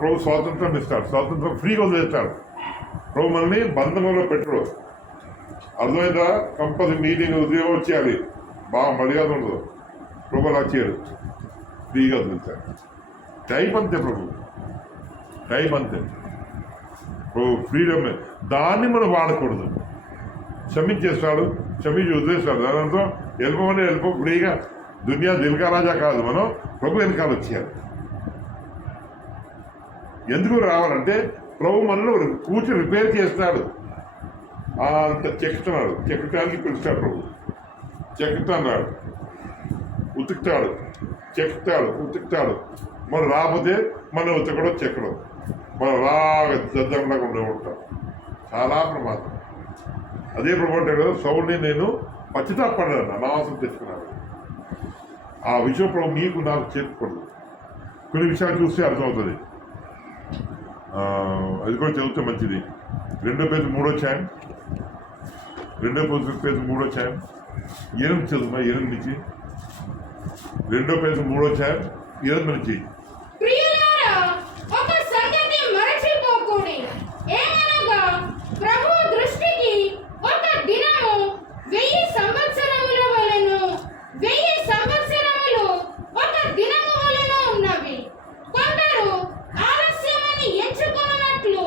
ప్రభు స్వాతంత్రం ఇస్తాడు, స్వాతంత్రం ఫ్రీగా వదిలేస్తాడు. ప్రభు మనల్ని బంధంలో పెట్టడు. అర్థమైందా? కంపల్సరీ మీటింగ్ ఉద్యోగం వచ్చేయాలి, బాగా మర్యాద ఉండదు. ప్రభు అలా చేయడు, ఫ్రీగా వదిలేస్తాడు. టైం అంతే ప్రభు, టైం అంతే. ప్రభు ఫ్రీడమ్, దాన్ని మనం వాడకూడదు. క్షమించేస్తాడు, క్షమించి వదిలేస్తాడు. దానితో వెళ్ళిపోమని ఫ్రీగా. దునియా దిల్కా రాజా కాదు, మనం ప్రభు వెనకాల వచ్చేయాలి. ఎందుకు రావాలంటే ప్రభు మనలో కూర్చొని రిపేర్ చేస్తాడు. అంత చెక్కుతున్నాడు, చెక్కటానికి పిలుస్తాడు ప్రభు. చెక్కుతున్నాడు, ఉతుకుతాడు, చెక్కుతాడు, ఉతుకుతాడు. మనం రాకపోతే మనం ఉతకడం చెక్కడం, మనం రాగా దద్దంలాగా ఉండే ఉంటాం. చాలా ప్రమాదం. అదే ప్రభు అంటాడు కదా, సౌల్ని నేను పశ్చాత్తాపడ్డాను, అనవసరం తెచ్చుకున్నాను. ఆ విషయం ప్రభు నీకు నాకు చేర్చకూడదు. కొన్ని విషయాలు చూస్తే అర్థమవుతుంది. అది కూడా చదివితే మంచిది. 2 పేతురు 3వ అధ్యాయం, 2 పేతురు 3వ అధ్యాయం 8 చదువుమా, 8 నుంచి. 2 పేతురు 3వ అధ్యాయం 8 నుంచి. ప్రియులారా, ఒక సంగతి మరచిపోకుడి. ఏమనగా ప్రభువు దృష్టికి ఒక దినము 1000 సంవత్సరముల వలెను, 1000 సంవత్సరములు ఒక దినము వలెను ఉన్నవి. కొందరు ఆలస్యమని ఎంచుకొనున్నట్లు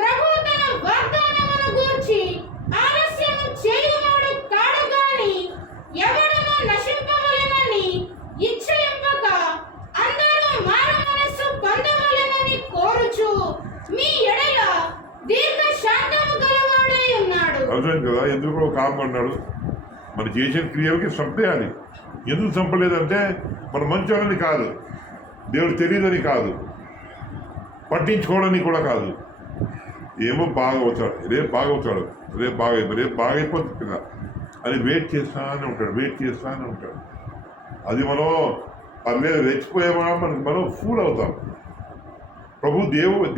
ప్రభువు తన వాగ్దానమును గూర్చి ఆలస్యము చేయువాడు కాడు గాని, ఎవడును నశింపవలెనని ఇచ్చయింపక అందరూ మారు మనస్సు పొందవలెనని కోరుచు మీ ఎడల దీర్ఘ శాంతము గలవాడై ఉన్నాడు. అర్థమైంది కదా ఎందుకు ఒక కారణం అన్నాడు. మనం చేసిన క్రియలకి చంపేయాలి. ఎందుకు చంపలేదంటే మన మంచోళ్ళని కాదు, దేవుడు తెలియదని కాదు, పట్టించుకోవడానికి కూడా కాదు. ఏమో బాగా అవుతాడు, రేపు బాగా అవుతాడు, రేపు బాగా అయిపోతుంది కదా అని వెయిట్ చేస్తానే ఉంటాడు. అది మనం పర్లేదు రెచ్చిపోయామా మనం ఫూల్ అవుతాం.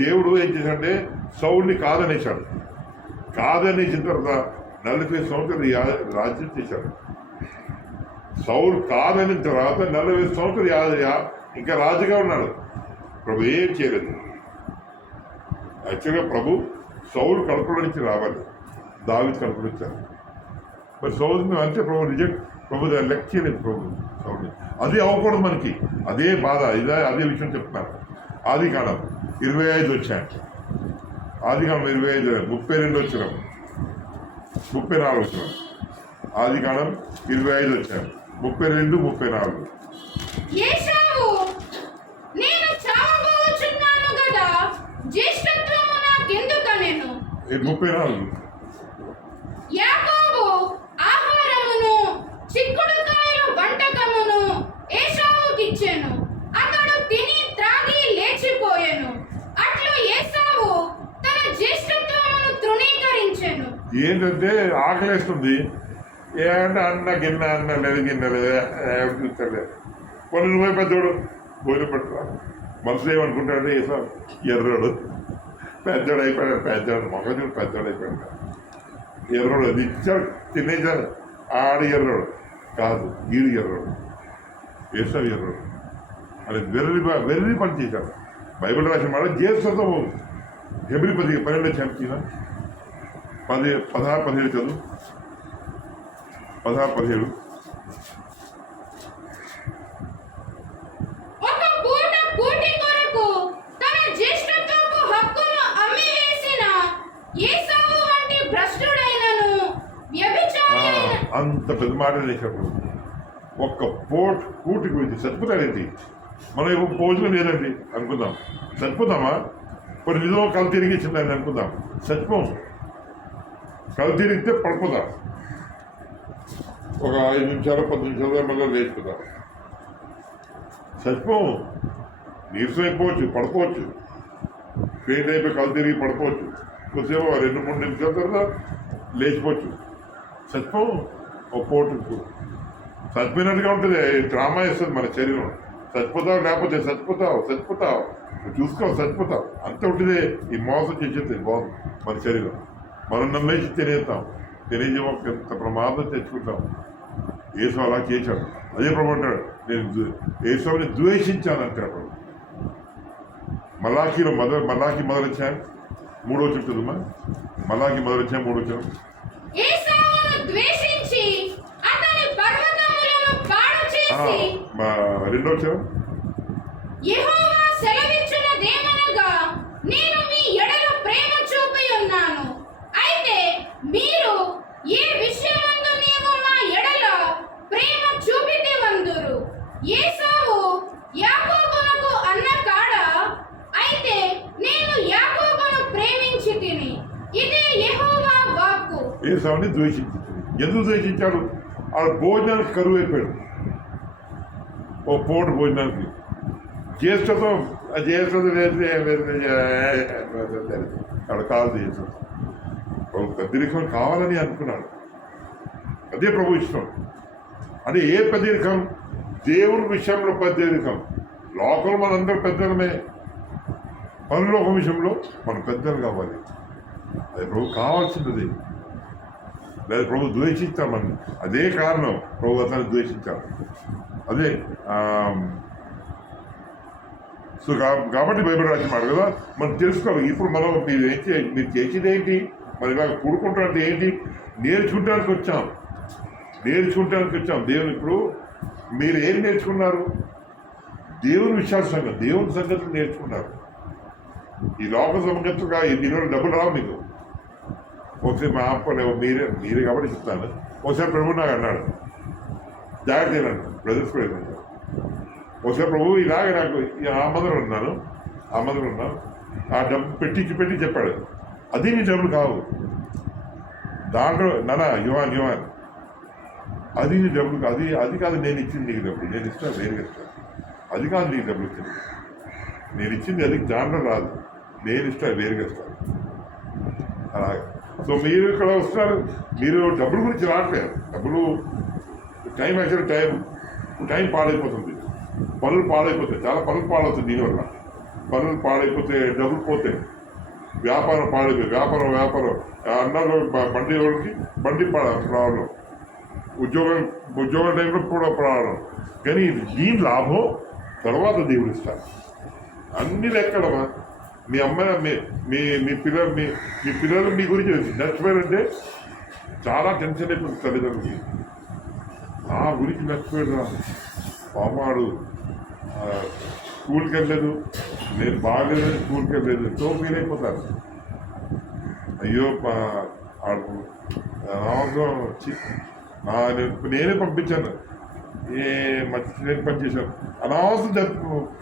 దేవుడు ఏం చేశాడంటే సౌల్ని కాదనేశాడు. కాదనేసిన తర్వాత 40 సంవత్సరాలు రాజ్యం చేశాడు. సౌలు కాదనిన తర్వాత 40 సంవత్సరాలు ఇంకా రాజుగా ఉన్నాడు. ప్రభు ఏం చేయలేదు. యాక్చువల్గా ప్రభు సౌలు కడుపులో నుంచి రావాలి, దావీదు కడుపులో వచ్చారు. మరి సౌలు అంటే ప్రభు రిజెక్ట్, ప్రభు లెక్క చేయలేదు ప్రభు సౌలుని. అది అవ్వకూడదు మనకి. అదే బాధ, అదే విషయం చెప్తున్నారు. ఆదికాండం 25 వచ్చాయి. ఆదికాండం 25, 32 వచ్చినాం, 34 వచ్చినాం. ఆదికాండం 25 వచ్చాం, 32, 34. యేషావు, నేను చావబోచున్నాను గదా, జ్యేష్ఠత్వము నాకెందుకనెను? 34. యాకోబు ఆహారమును చిక్కుడుకాయల వంటకమును ఏశావుకిచ్చెను. అతడు తిని త్రాగి లేచిపోయెను. అట్లు ఏశావు తన జ్యేష్ఠత్వమును తృణీకరించెను. ఏంటంటే ఆకలేస్తుంది. ఏమంటే అన్న గిన్నెలేదు చూస్తాడు. కొన్ని నువ్వే పెద్దోడు భోజనం పెడతా. మనసులో ఏమనుకుంటాడు, ఏసా ఎర్రోడు పెద్దోడు అయిపోయాడు, మగజుడు పెద్దోడు అయిపోయాడు. ఎర్రోడు అది ఇచ్చాడు, తినేసాడు. ఆడు ఎర్రోడు కాదు, వీడు ఎర్రోడు, ఏసా ఎర్రోడు అని వెర్రి పని చేశాడు. బైబిల్ రాసిన మాట జ్యేష్ఠత్వం. హెబ్రీ 12 చంపిన 16-17 చదువు. 16-17. ఒక పూట కూటి కొరకు తన జ్యేష్ఠత్వపు హక్కును అమ్మివేసిన ఏశావు వంటి భ్రష్టుడైనను వ్యభిచారి అంత పెద్ద మాట చేశాడు. ఒక్క కూటి గురించి చచ్చిపోతాడేంటి? మనం ఇప్పుడు భోజనం లేదండి అనుకుందాం, చచ్చిపోతామా? కొన్ని నిజం కళ్ళు తిరిగి ఇచ్చిందని అనుకుందాం, చచ్చిపోం. కళ్ళు తిరిగితే పడిపోతాం. ఒక 5 నిమిషాలు 10 నిమిషాలు మళ్ళీ లేచిపోతాం. చచ్చిపోం. నీరసం అయిపోవచ్చు, పడిపోవచ్చు, పెయింట్ అయిపోయి కళ్ళు తిరిగి పడిపోవచ్చు. కొద్దిసేపు 2-3 నిమిషాల తర్వాత లేచిపోవచ్చు. చచ్చిపోం. ఒక పోటు చచ్చిపోయినట్టుగా ఉంటుంది. డ్రామా వేస్తుంది మన శరీరం. చచ్చిపోతావు, లేకపోతే చచ్చిపోతావు చూసుకోవు, చచ్చిపోతావు. అంత ఉంటుంది. ఈ మోసం చేసేది బాగుంది మన శరీరం. మనం నమ్మేసి తినేస్తాం, తినేసి ఎంత ప్రమాదం తెచ్చుకుంటాం. యేసు అలా చేశాడు. అదే ప్రభు అంటాడు, నేను యేసుని ద్వేషించానంటాడు. మలాఖీ మొదలొచ్చాను 3వ చెప్తుందమ్మా. మలాఖీ మొదలొచ్చాను 3వ చెప్తాం. ఏశావును ద్వేషించి అతని పర్వతములను పాడు చేసి 2వ చెప్తాం. యెహోవా సెలవిచ్చినదేమనగా, నేను మీ ఎడల ప్రేమ చూపి ఉన్నాను. అయితే మీరు ఏ విషయమందు నీవు మా ఎడల ప్రేమ చూపితివందురు. ఏశావు యాకోబునకు అన్న కాడ, అయితే ఏసావుని ద్వేషించింది. ఎందుకు ద్వేషించాడు? ఆ భోజనానికి కరువు అయిపోయాడు. ఓ పూట భోజనానికి జ్యేష్ఠతో అక్కడ కాదు చేస్తాడు. ప్రభు పెద్దరికం కావాలని అనుకున్నాడు. అదే ప్రభు ఇష్టం. అంటే ఏ పెద్దరికం? దేవుని విషయంలో పెద్దరికం. లోకం మనందరూ పెద్దలమే, పరలోక విషయంలో మనం పెద్దలు కావాలి. అది ప్రభు కావాల్సినది. లేదా ప్రభు ద్వేషించామని అదే కారణం ప్రభు అతను ద్వేషించాడు. అదే సో కాబట్టి బైబిల్ రాసినాడు కదా, మనం తెలుసుకోవాలి. ఇప్పుడు మనం మీరు చేసేది ఏంటి? మరి ఇలాగ కూడుకుంటానికి ఏంటి? నేర్చుకుంటానికి వచ్చాం. దేవుని ఇప్పుడు మీరు ఏం నేర్చుకున్నారు? దేవుని విషయాల సంగతి, దేవుని సంగతులు నేర్చుకున్నారు. ఈ లోక సంగతుగా దీనివల్ల డబ్బులు రావు మీకు. ఒకసారి మా అప్ప మీరే కాబట్టి చెప్తాను. ఒకసారి ప్రభు నాకు అన్నాడు, జాగ్రత్త అన్నాడు, బ్రదర్స్ కూడా అన్నాడు. ఒకసారి ప్రభు ఇలాగ నాకు ఆ మందులో ఉన్నాను, ఆ డబ్బు పెట్టి చెప్పాడు, అది నీ డబ్బులు కావు. దాంట్లో యువాన్ అది నీ డబ్బులు కాదు, అది కాదు నేను ఇచ్చింది నీకు డబ్బులు, నేను ఇస్తాను వేరుగా ఇస్తాను. అది కాదు నీకు డబ్బులు ఇచ్చింది, నేను ఇచ్చింది అది దాంట్లో రాదు, నేను ఇస్తాను వేరుగా ఇస్తాను. అలాగే సో మీరు ఇక్కడ వస్తున్నారు, మీరు డబ్బుల గురించి రావట్లేదు. డబ్బులు టైం అయితే టైం పాడైపోతుంది, పనులు పాడైపోతాయి, చాలా పనులు పాడవుతుంది. దీనివల్ల పనులు పాడైపోతే డబ్బులు పోతాయి, వ్యాపారం పాడైపోయి వ్యాపారం అన్నారు. బండి వాళ్ళకి బండి ప్రాబ్లం, ఉద్యోగం టైంలో కూడా ప్రాబ్లం. కానీ దీని లాభం తర్వాత దేవుడు ఇస్తారు. అన్ని లెక్కడమా మీ అమ్మాయి మీ పిల్లలు మీ గురించి నచ్చిపోయారంటే చాలా టెన్షన్ అయిపోతుంది తల్లిదండ్రులకి. నా గురించి నచ్చిపోయాడు రా పామాడు, స్కూల్కి వెళ్ళలేదు, నేను బాగలేదని స్కూల్కి వెళ్ళలేదు, ఎంతో ఫీలైపోతారు. అయ్యో అనవసరం నేనే పంపించాను, నేను పనిచేశాను, అనవసరం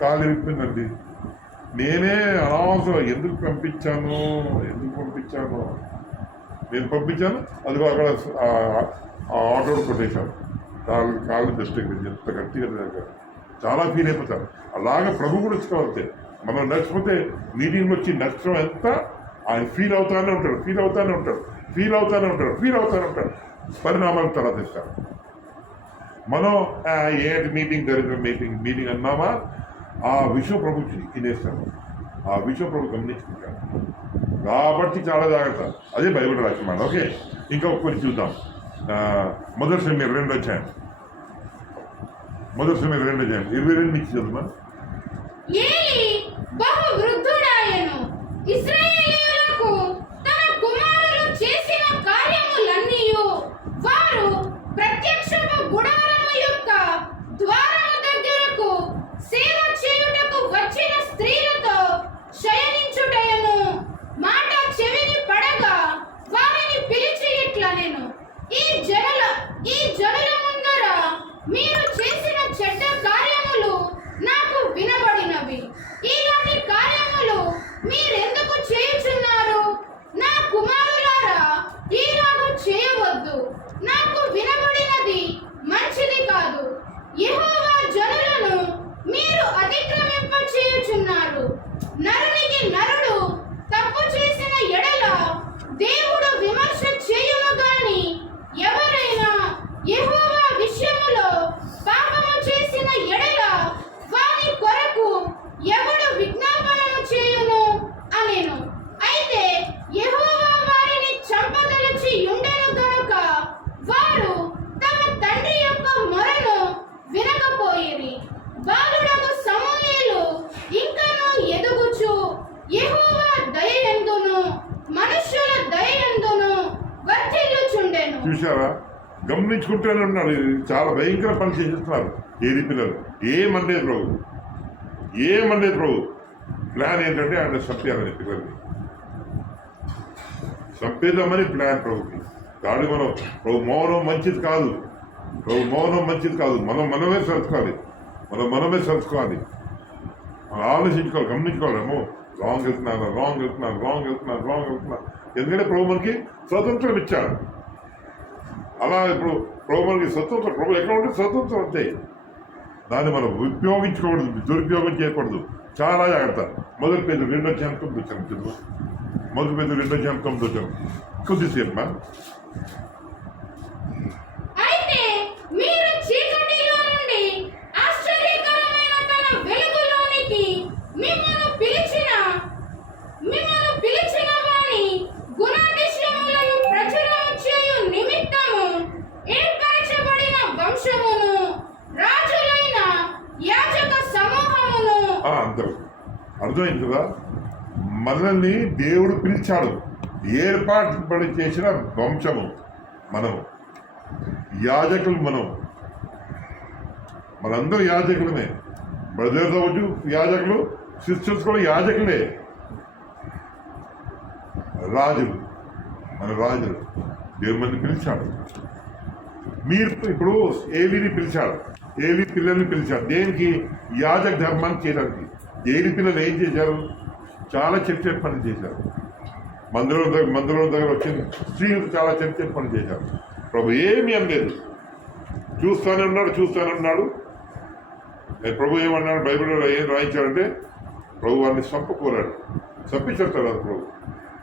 కాలు ఇరిపోయిందండి. నేనే అనవసరం ఎందుకు పంపించాను నేను పంపించాను. అదిగో అక్కడ ఆటోడు కొట్టేశాను, కాళ్ళు జస్ట్ ఎంత గట్టిగా చాలా ఫీల్ అయిపోతారు. అలాగే ప్రభు కూడా వచ్చుకోవాలి. మనం నచ్చిపోతే మీటింగ్ వచ్చి నష్టం ఎంత ఆయన ఫీల్ అవుతానే ఉంటాడు. పరిణామాలు తర్వాత ఇస్తారు. మనం ఏంటి మీటింగ్ దరిద్ర మీటింగ్ అన్నామా, ఆ విషయం ప్రభు తినేస్తాము, ఆ విషయం ప్రభు గమనించుకుంటాడు. కాబట్టి చాలా జాగ్రత్త. అదే బైబిల్ రాసిమాట. ఓకే, ఇంకా కొన్ని చూద్దాం. మొదటి సమయం 2 వచ్చాను, 22 నుంచి చదువుమా. ఏలీ బహు వృద్ధుడాయెను. ఇశ్రాయేలీయులకు తన కుమారులు చేసిన కార్యములన్నీయు వారు ప్రత్యక్షపు గుడారము యొక్క ద్వారము దగ్గరకు సేవ చేయుటకు వచ్చిన స్త్రీలతో శయనించుటయను మాట చెవిని పడగా వారిని పిలిచి ఇట్లనెను, ఈ జనుల ముందర మీరు చేసిన చెడ్డ కార్యములు నాకు వినబడినవి. ఇలాంటి కార్యములు మీరెందుకు చేయుచున్నారు? నా కుమారులారా, ఈలాగు చేయవద్దు. నాకు వినబడినది మంచిది కాదు. యెహోవా జనులను మీరు అతిక్రమింప చేయుచున్నారు. నరునికి నరుడు తప్పు చేసిన ఎడల దేవుడు విమర్శ చేయును గాని ఎవరైనా యెహోవా విషయములో పాపము చేసిన ఎడల వాని కొరకు ఎవడు విజ్ఞాపనము చేయును అనెను. అయితే యెహోవా వారిని చంపదలచి ఉండెను గనుక వారు తమ తండ్రి యొక్క మొరను వినకపోయిరి. బాలుడగు సమూయేలు ఇంకనూ ఎదుగుచు యెహోవా దయయందును మనుష్యుల దయయందును వర్ధిల్లుచుండెను. చూసావా, గమనించుకుంటూనే ఉన్నాడు. చాలా భయంకర పని చేసేస్తున్నారు ఏది పిల్లలు. ఏమనలేదు ప్రభు. ప్లాన్ ఏంటంటే ఆయన చంపేయాలని, పిల్లల్ని చంపేద్దామని ప్లాన్ ప్రభుకి. దాడి మనం ప్రభు మౌనం మంచిది కాదు, మనమే సరుచుకోవాలి, ఆలోచించుకోవాలి, గమనించుకోవాలేమో. రాంగ్ వెళ్తున్నారు. ఎందుకంటే ప్రభు మనకి స్వతంత్రం ఇచ్చాడు. అలా ఇప్పుడు ప్రభు మనకి స్వతంత్రం, ప్రభు ఎక్కడ ఉంటే స్వతంత్రం అంతే. దాన్ని మనం ఉపయోగించుకోకూడదు, దురుపయోగం చేయకూడదు. చాలా జాగ్రత్త. మొదటి పేరు 2:9 వచ్చాను చదువు. మొదటి పేరు 2:9 వచ్చాను. కొద్దిసేపు మా అయితే మీరు చీకటిలో నుండి ఆశ్చర్యకరమైన తన వెలుగులోనికి మిమ్మల్ని పిలిచిన వాని గుణాతిశయములను ప్రచురం చేయు నిమిత్తము ఏర్పరచబడిన వంశమును, రాజులైన యాజక సమూహమును. అందరూ అర్థమైంది కదా. మనల్ని దేవుడు పిలిచాడు, ఏర్పాటు పడి చేసిన వంశము మనం, యాజకులు మనందరూ యాజకులమే. బ్రదర్స్ అవ్వచ్చు యాజకులు, సిస్టర్స్ కూడా యాజకులే. రాజులు, మన రాజులు. దేవుడు మనల్ని పిలిచాడు. మీరు ఇప్పుడు ఏలిని పిలిచాడు, ఏలి పిల్లల్ని పిలిచాడు. దేనికి? యాజక ధర్మాన్ని చేయడానికి. ఏలి పిల్లలు ఏం చేశారు? చాలా చెట్టు పని చేశారు. మందిరం దగ్గర వచ్చింది స్త్రీలు చాలా చెట్టు పని చేశారు. ప్రభు ఏమీ అనలేదు, చూస్తానే ఉన్నాడు. ప్రభు ఏమన్నాడు? బైబిల్లో ఏం రాయించాడంటే ప్రభు వారిని చంపకూరాడు. చంపించాడు తర్వాత ప్రభు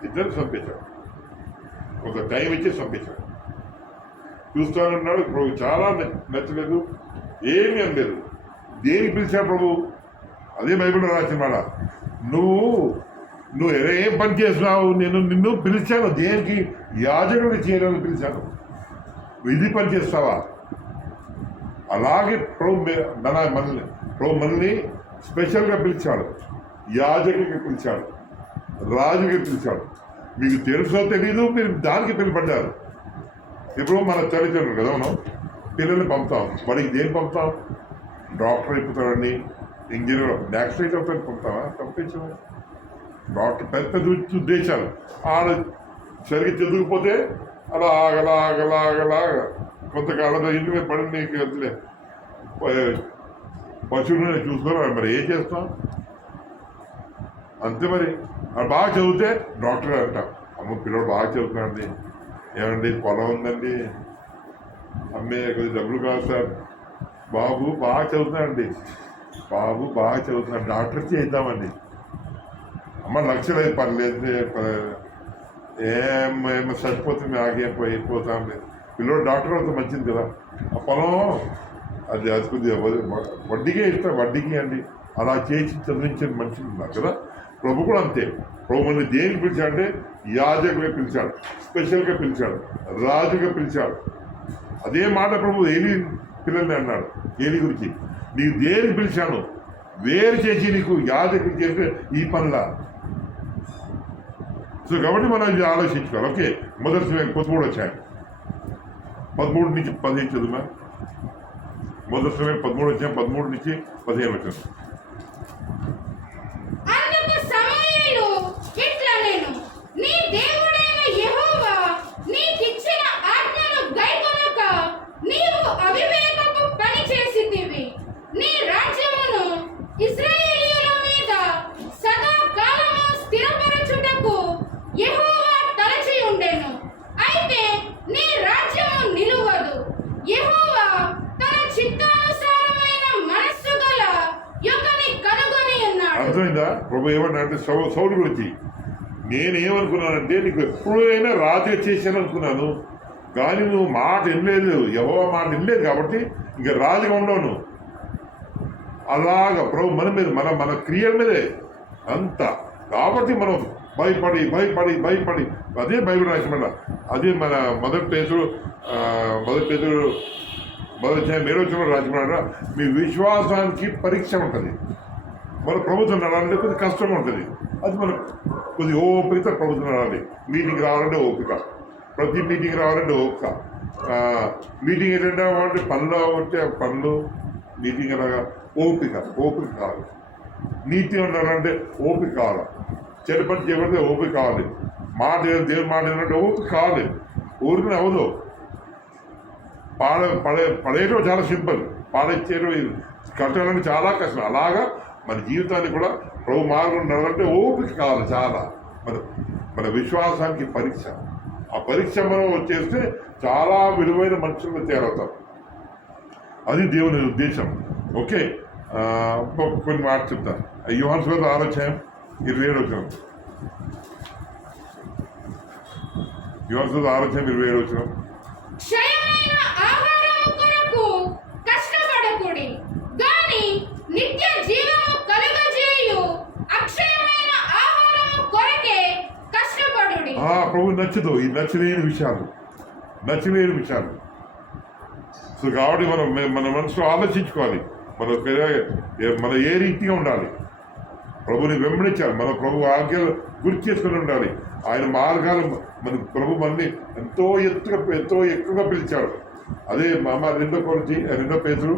ఇద్దరు చంపించాడు. ఒక టైం ఇచ్చి చంపించాడు. చూస్తానే ఉన్నాడు. ప్రభు చాలా నచ్చలేదు, ఏమీ అనలేదు. దేనికి పిలిచాడు ప్రభు? అదే బైబిల్లో రాసిన మాట. నువ్వు ఏం పని చేస్తున్నావు? నిన్ను పిలిచాను దేనికి? యాజకుడిని చేయడానికి పిలిచాను. ఇది పని చేస్తావా? అలాగే మనల్ని స్పెషల్గా పిలిచాడు, యాజకుడికి పిలిచాడు, రాజుకి పిలిచాడు. మీకు తెలుసో తెలీదు, మీరు దానికి పిలుపడ్డారు. ఇప్పుడు మన తల్లిదండ్రులు కదా, మనం పిల్లల్ని పంపుతాం. వాడికి దేని పంపుతాం? డాక్టర్ అయిపోతాడని, ఇంజనీర్, డాక్టరేట్ అవుతాడు పంపుతావా? పంపించము. డాక్టర్ పెద్ద ఉద్దేశాలు. ఆడ సరిగ్గా చదువుకుపోతే అలాగలాగలాగలాగా కొంతకాలం ఇంటి మీద పడి నీకు వద్దులే, పశువులను చూసుకోవాలి. మరి ఏం చేస్తాం? అంతే మరి. బాగా చదివితే డాక్టర్ అంటాం. అమ్మ పిల్లడు బాగా చదువుతున్నాడండి, ఏమండి పొలం ఉందండి, అమ్మే కొద్ది డబ్బులు కాదు సార్, బాబు బాగా చదువుతున్నాడండి, డాక్టర్ చేద్దామండి. అమ్మ లక్షలు అయితే పర్లేదు, ఏమో చచ్చిపోతుంది, ఆగేం పోతాం లేదు. పిల్లడు డాక్టర్ అవుతే మంచిది కదా. ఆ పొలం అది కొద్దిగా వడ్డీకే ఇస్తాం, వడ్డీకి అండి. అలా చేసి చదివించే మనిషి ఉన్నారు కదా. ప్రభు కూడా అంతే. ప్రభు మనల్ని దేనికి పిలిచాడంటే యాజకుగా పిలిచాడు, స్పెషల్గా పిలిచాడు, రాజుగా పిలిచాడు. అదే మాట ప్రభు ఏలి పిల్లల్ని అన్నాడు. ఏలి గురించి, నీకు దేనికి పిలిచాను? వేరు చేసి నీకు యాజకుడు చేస్తే ఈ పనులా. సో కాబట్టి మనం ఇది ఆలోచించుకోవాలి. ఓకే, మొదటి 13 వచ్చాయి. 13 నుంచి 15 చదువు. మొదటి 13 వచ్చాయి, 13 నుంచి 15 వచ్చాను. అందుకు సమూయేలు ఇట్లా నేను నీ దేవుడైన యెహోవా నీకిచ్చిన ఆజ్ఞను గైకొనక నీవు అవివేకపు పని చేసితివి. నీ రాజ్యమును ఇశ్రాయేలీయుల మీద సదాకాలము స్థిరపరచుటకు యెహోవా తలచి ఉండెను. అయితే నీ రాజ్యము నిలువదు. యెహోవా తన చిత్తానుసారమైన మనస్సు గల యొక్కని కనుగొని ఉన్నాడు. అర్థమైందా? ప్రభు ఏమన్నా అంటే సౌలు గురించి నేనేమనుకున్నానంటే నీకు ఎప్పుడైనా రాజు చేశాను అనుకున్నాను, కానీ నువ్వు మాట వినలేదు, యెహోవా మాట వినలేదు కాబట్టి ఇంకా రాజుగా ఉండవు. అలాగా ప్రభు మన మీద మన క్రియల మీదే అంతా. కాబట్టి మనం భయపడి అదే బైబిల్ రాసిన. అదే మన మొదటి పేతురు రాజమన్నాడు, మీ విశ్వాసానికి పరీక్ష ఉంటుంది. మన ప్రభుత్వం నడాలంటే కొద్దిగా కష్టంగా ఉంటుంది. అది మనం కొద్ది ఓపికతో ప్రభుత్వం నడాలి. మీటింగ్ రావాలంటే ఓపిక, ప్రతి మీటింగ్ రావాలంటే ఓపిక. మీటింగ్ ఏంటంటే అంటే పనులు ఉంటే పనులు, మీటింగ్ అలాగా ఓపిక కావాలి. నీతి ఉండాలంటే ఓపిక కావాలి. చెడు పని చేయబడితే ఓపిక కావాలి. మాట దేవుని మాట ఏంటంటే ఓపిక కావాలి. ఊరికి అవ్వదు. పడేయడం చాలా సింపుల్, పాడేయడం కట్టాలంటే చాలా కష్టం. అలాగా మన జీవితాన్ని కూడా ప్రభు మార్గం నడవాలంటే ఓపిక కావాలి చాలా. మన మన విశ్వాసానికి పరీక్ష. ఆ పరీక్ష మనం వచ్చేస్తే చాలా విలువైన మనుషులను తేరవుతాం. అది దేవుని ఉద్దేశం. ఓకే, కొన్ని మాట చెప్తాను. యోహాను సువార్త 6వ అధ్యాయం 27వ వచనం. యోహాను సువార్త 6వ అధ్యాయం 27వ వచనం. క్షయమైన ఆహారము కొరకు కష్టపడకుడి, గాని నిత్య జీవము కలుగజేయు అక్షయమైన ఆహారము కొరకే కష్టపడుడి. ప్రభు నచ్చదు ఈ నచ్చలేని విషయాలు. సో కాబట్టి మన మనసులో ఆలోచించుకోవాలి. మన ఏ రీతిగా ఉండాలి. ప్రభుని వెంబడించాలి. మన ప్రభు ఆజ్ఞలు గుర్తు చేసుకుని ఉండాలి. ఆయన మార్గాలు మన ప్రభు మనని ఎంతో ఎక్కువగా పిలిచాడు. అదే రెండో పేతురు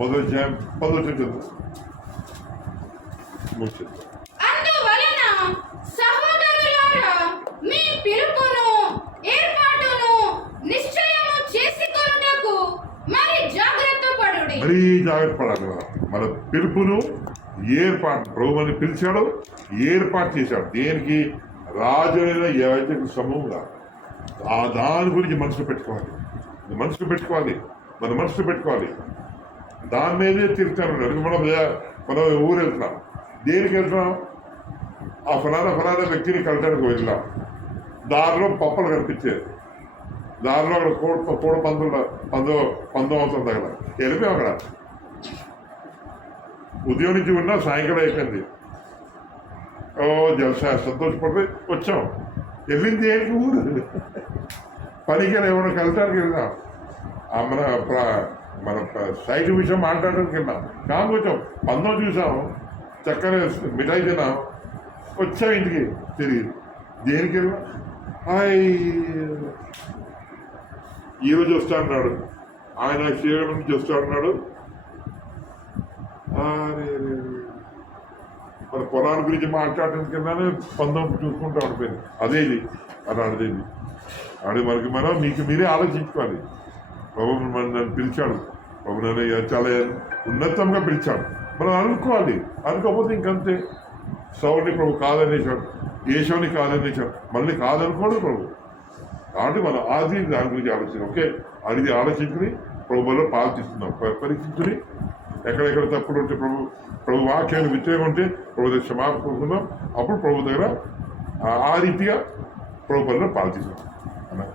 1వ అధ్యాయం 10వ వచనం. అందువలన సహోదరులారా, మీ పిలుపును ఏర్పాటును నిశ్చయము చేసుకొనుటకు మరీ జాగ్రత్త పడాలి. మన పిలుపును ఏర్పాటు ప్రభు మనని పిలిచాడు, ఏర్పాటు చేశాడు. దేనికి? రాజులైన యాజక సమూహంగా. దాని గురించి మనసులో పెట్టుకోవాలి. మన మనసులో పెట్టుకోవాలి. దాని మీదే తిరుగుతాను. మనం ఊరు వెళ్తున్నాం. దేనికి వెళ్తున్నాం? ఆ ఫలానా వ్యక్తిని కలటానికి వెళ్ళాం. దారిలో పప్పలు కనిపించేది. దారిలో అక్కడ కోడి పందెం అవుతుంది. అక్కడ వెళ్ళిపోయాం. అక్కడ ఉదయం నుంచి ఉన్నా సాయంకాలం అయిపోయింది. జలసా సంతోషపడిపోయి వచ్చాం. వెళ్ళింది ఏంటి? ఊరు పనికి ఏమైనా కలటానికి వెళ్దాం. మన సైట్ విషయం మాట్లాడడానికి వెళ్ళాం. వచ్చాం, పందెం చూసాం, చక్కర మిఠాయి తిన్నాం, వచ్చాం ఇంటికి తిరిగి. దేనికి వెళ్ళాం? ఈరోజు వస్తా అన్నాడు ఆయన, శ్రీరామ్ నుంచి వస్తా అన్నాడు. మన పొలాల గురించి మాట్లాడడానికి కిందనే పందెం చూసుకుంటూ ఉండిపోయింది. అదేది మనకి మీరే ఆలోచించుకోవాలి. ప్రభు నన్ను పిలిచాడు, ప్రభు నన్ను చాలా ఉన్నతంగా పిలిచాడు. మనం అనుకోకపోతే ఇంకంతే. సౌల్ని ప్రభు కాదనేశాడు, యేషోని కాదనేశాడు, మళ్ళీ కాదనుకోడు ప్రభు. కాబట్టి మనం దాని గురించి ఆలోచించాం. ఓకే, అది ఆలోచించుకుని ప్రభులో పాల్చిస్తున్నాం. పరీక్షించుకుని ఎక్కడెక్కడ తప్పుడు ఉంటే ప్రభు వాక్యాన్ని వ్యతిరేకం ఉంటే ప్రభు దగ్గర క్షమాపణ కోరుకుందాం. అప్పుడు ప్రభు దగ్గర ఆ రీతిగా ప్రభుత్వంలో పాల్చిస్తున్నాం.